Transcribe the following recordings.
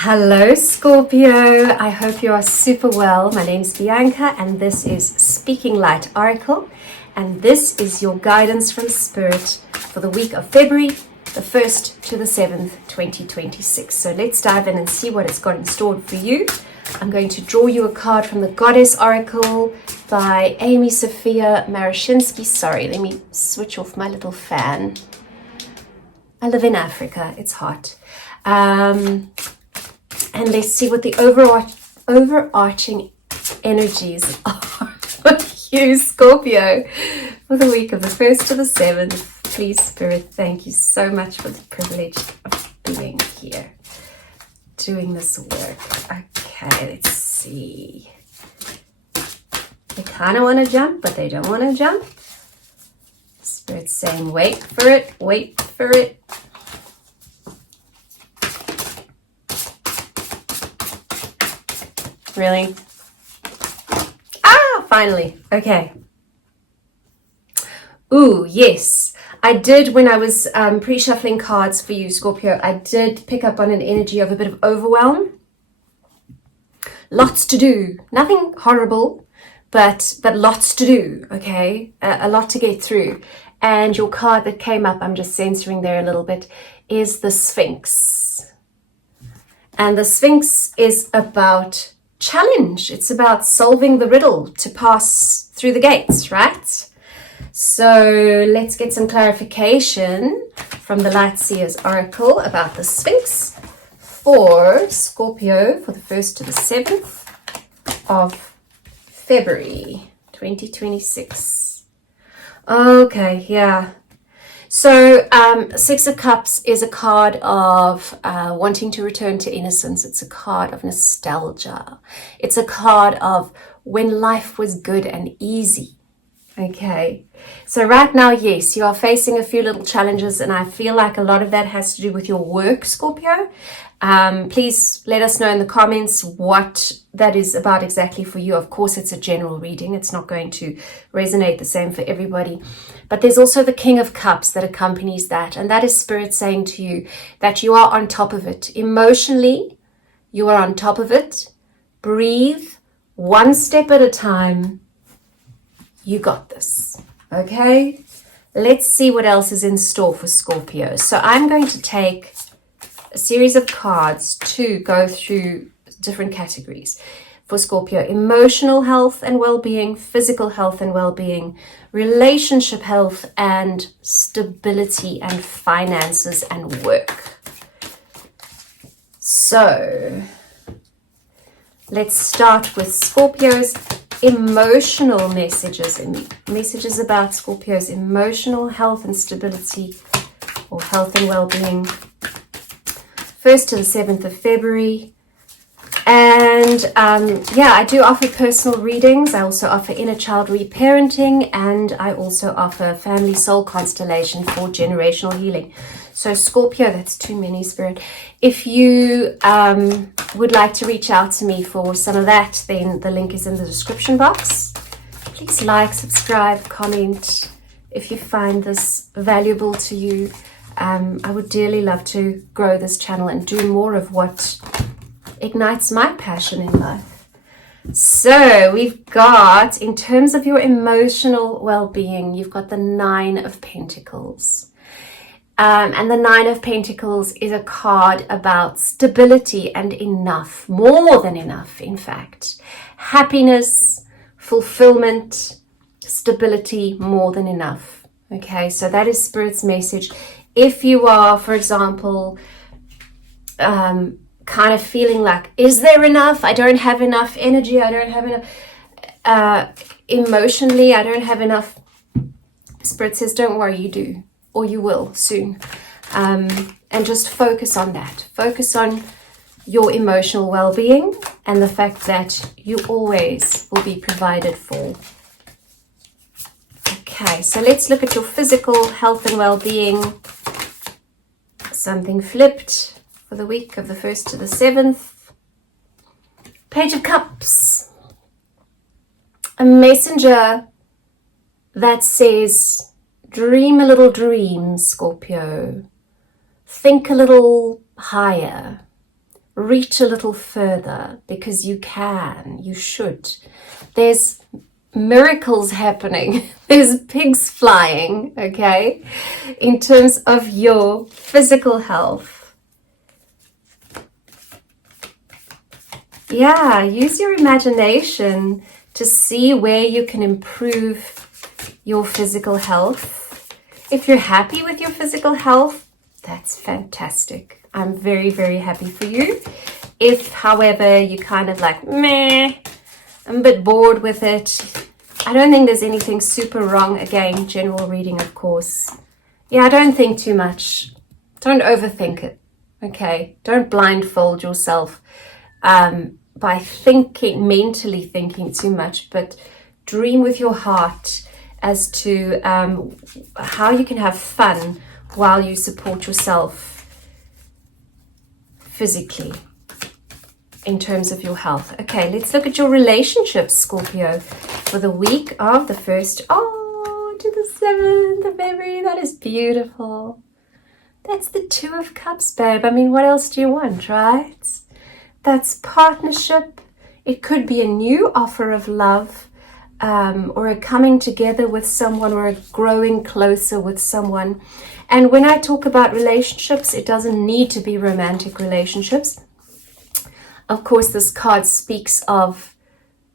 Hello Scorpio, I hope you are super well. My name is Bianca and this is Speaking Light Oracle, and this is your guidance from Spirit for the week of February the 1st to the 7th, 2026. So let's dive in and see what it's got in store for you. I'm going to draw you a card from the Goddess Oracle by Amy Sophia Marashinsky. Sorry, let me switch off my little fan. I live in Africa, it's hot. And let's see what the overarching energies are for you, Scorpio, for the week of the 1st to the 7th. Please, Spirit, thank you so much for the privilege of being here, doing this work. Okay, let's see. They kind of want to jump, but they don't want to jump. Spirit's saying, wait for it, wait for it. Really? Finally. Okay. Ooh, yes. I did, when I was pre-shuffling cards for you, Scorpio, I did pick up on an energy of a bit of overwhelm. Lots to do. Nothing horrible, but lots to do, okay? A lot to get through. And your card that came up, I'm just censoring there a little bit, is the Sphinx. And the Sphinx is about challenge. It's about solving the riddle to pass through the gates, right? So let's get some clarification from the Light Seers Oracle about the Sphinx for Scorpio for the 1st to the 7th of February 2026. Okay, yeah. So, Six of Cups is a card of wanting to return to innocence. It's a card of nostalgia. It's a card of when life was good and easy. Okay. So right now, yes, you are facing a few little challenges, and I feel like a lot of that has to do with your work, Scorpio. Please let us know in the comments what that is about exactly for you. Of course, it's a general reading. It's not going to resonate the same for everybody. But there's also the King of Cups that accompanies that. And that is Spirit saying to you that you are on top of it. Emotionally, you are on top of it. Breathe one step at a time. You got this. Okay? Let's see what else is in store for Scorpio. So I'm going to take a series of cards to go through different categories for Scorpio: emotional health and well-being, physical health and well-being, relationship health, and stability and finances and work. So let's start with Scorpio's emotional messages and messages about Scorpio's emotional health and stability, or health and well-being, 1st to the 7th of February. And yeah, I do offer personal readings. I also offer inner child reparenting, and I also offer family soul constellation for generational healing. So Scorpio, that's too many, Spirit. If you would like to reach out to me for some of that, then the link is in the description box. Please like, subscribe, comment if you find this valuable to you. I would dearly love to grow this channel and do more of what ignites my passion in life. So we've got, in terms of your emotional well-being, you've got the 9 of Pentacles. And the 9 of Pentacles is a card about stability and enough, more than enough, in fact. Happiness, fulfillment, stability, more than enough. Okay, so that is Spirit's message. If you are, for example, kind of feeling like, is there enough? I don't have enough energy. I don't have enough. Emotionally, I don't have enough. Spirit says, don't worry, you do. Or you will soon. And just focus on that. Focus on your emotional well-being and the fact that you always will be provided for. Okay, so let's look at your physical health and well-being. Something flipped for the week of the 1st to the 7th. Page of Cups. A messenger that says, dream a little dream, Scorpio. Think a little higher. reach a little further, because you can, you should. There's miracles happening. There's pigs flying, okay, in terms of your physical health. Yeah, use your imagination to see where you can improve your physical health. If you're happy with your physical health, that's fantastic. I'm very, very happy for you. If, however, you kind of like, meh, I'm a bit bored with it, I don't think there's anything super wrong. Again, general reading, of course. Yeah, don't think too much. Don't overthink it, okay? Don't blindfold yourself by mentally thinking too much, but dream with your heart as to how you can have fun while you support yourself physically in terms of your health. Okay, let's look at your relationships, Scorpio, for the week of the 1st to the 7th of February. That is beautiful. That's the 2 of Cups, babe. I mean, what else do you want, right? That's partnership. It could be a new offer of love, or a coming together with someone, or a growing closer with someone. And when I talk about relationships, it doesn't need to be romantic relationships. Of course, this card speaks of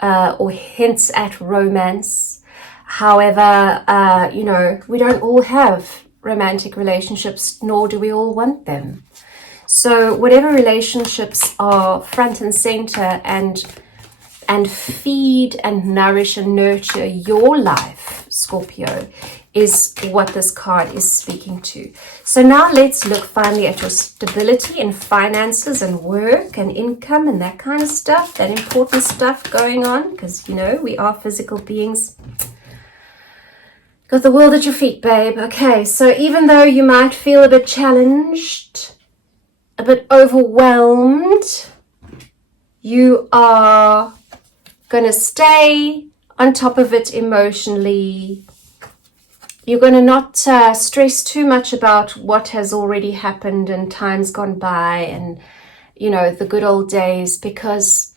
or hints at romance. However, we don't all have romantic relationships, nor do we all want them. So whatever relationships are front and center and feed and nourish and nurture your life, Scorpio, is what this card is speaking to. So now let's look finally at your stability and finances and work and income and that kind of stuff, that important stuff going on, because, we are physical beings. Got the world at your feet, babe. Okay, so even though you might feel a bit challenged, a bit overwhelmed, you are going to stay on top of it emotionally. You're going to not stress too much about what has already happened and time's gone by and, the good old days, because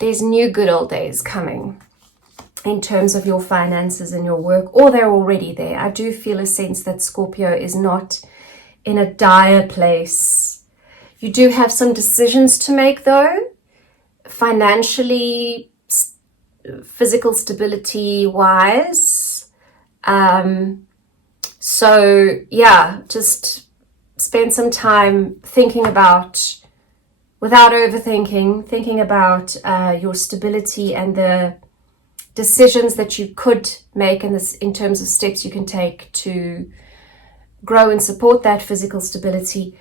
there's new good old days coming in terms of your finances and your work, or they're already there. I do feel a sense that Scorpio is not in a dire place. You do have some decisions to make, though, financially, physical stability wise. So yeah, just spend some time thinking about, without overthinking, thinking about your stability and the decisions that you could make in terms of steps you can take to grow and support that physical stability,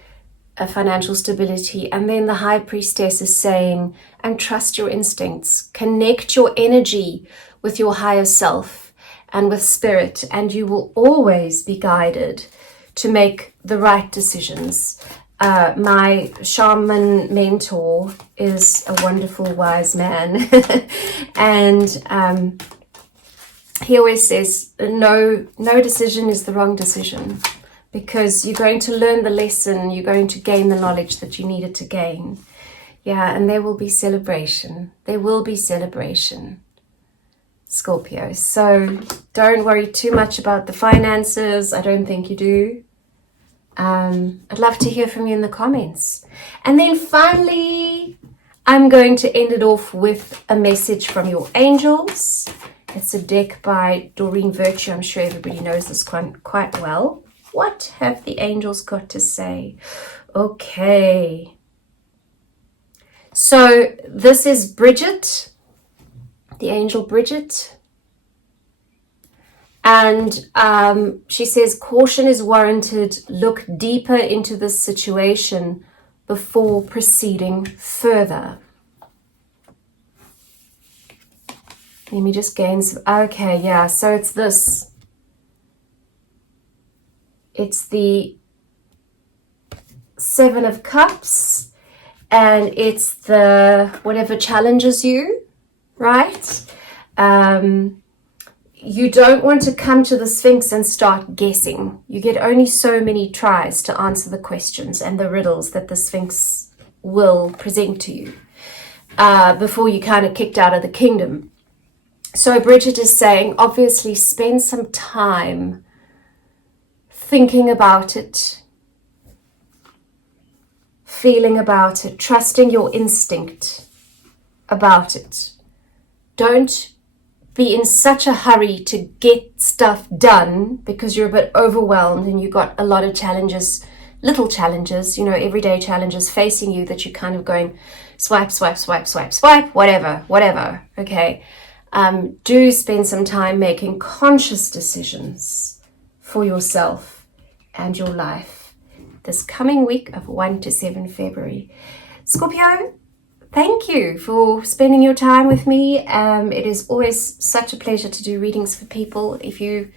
financial stability. And then the High Priestess is saying, and trust your instincts, connect your energy with your higher self and with spirit, and you will always be guided to make the right decisions. My shaman mentor is a wonderful, wise man. And he always says, no decision is the wrong decision, because you're going to learn the lesson, you're going to gain the knowledge that you needed to gain. Yeah, and there will be celebration. There will be celebration, Scorpio. So don't worry too much about the finances. I don't think you do. I'd love to hear from you in the comments. And then finally, I'm going to end it off with a message from your angels. It's a deck by Doreen Virtue. I'm sure everybody knows this quite well. What have the angels got to say? Okay. So this is Bridget, the angel Bridget. And she says, caution is warranted. Look deeper into this situation before proceeding further. Let me just gain some. Okay, yeah, so it's this. It's the 7 of Cups, and it's the whatever challenges you, right? You don't want to come to the Sphinx and start guessing. You get only so many tries to answer the questions and the riddles that the Sphinx will present to you before you kind of kicked out of the kingdom. So Bridget is saying, obviously, spend some time thinking about it, feeling about it, trusting your instinct about it. Don't be in such a hurry to get stuff done because you're a bit overwhelmed and you've got a lot of challenges, little challenges, everyday challenges facing you that you're kind of going swipe, swipe, swipe, swipe, swipe, whatever, okay? Do spend some time making conscious decisions for yourself and your life this coming week of 1 to 7 February. Scorpio, thank you for spending your time with me. It is always such a pleasure to do readings for people. If you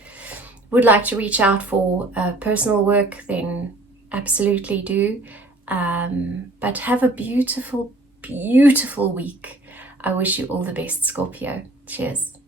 would like to reach out for personal work, then absolutely do. But have a beautiful, beautiful week. I wish you all the best, Scorpio. Cheers.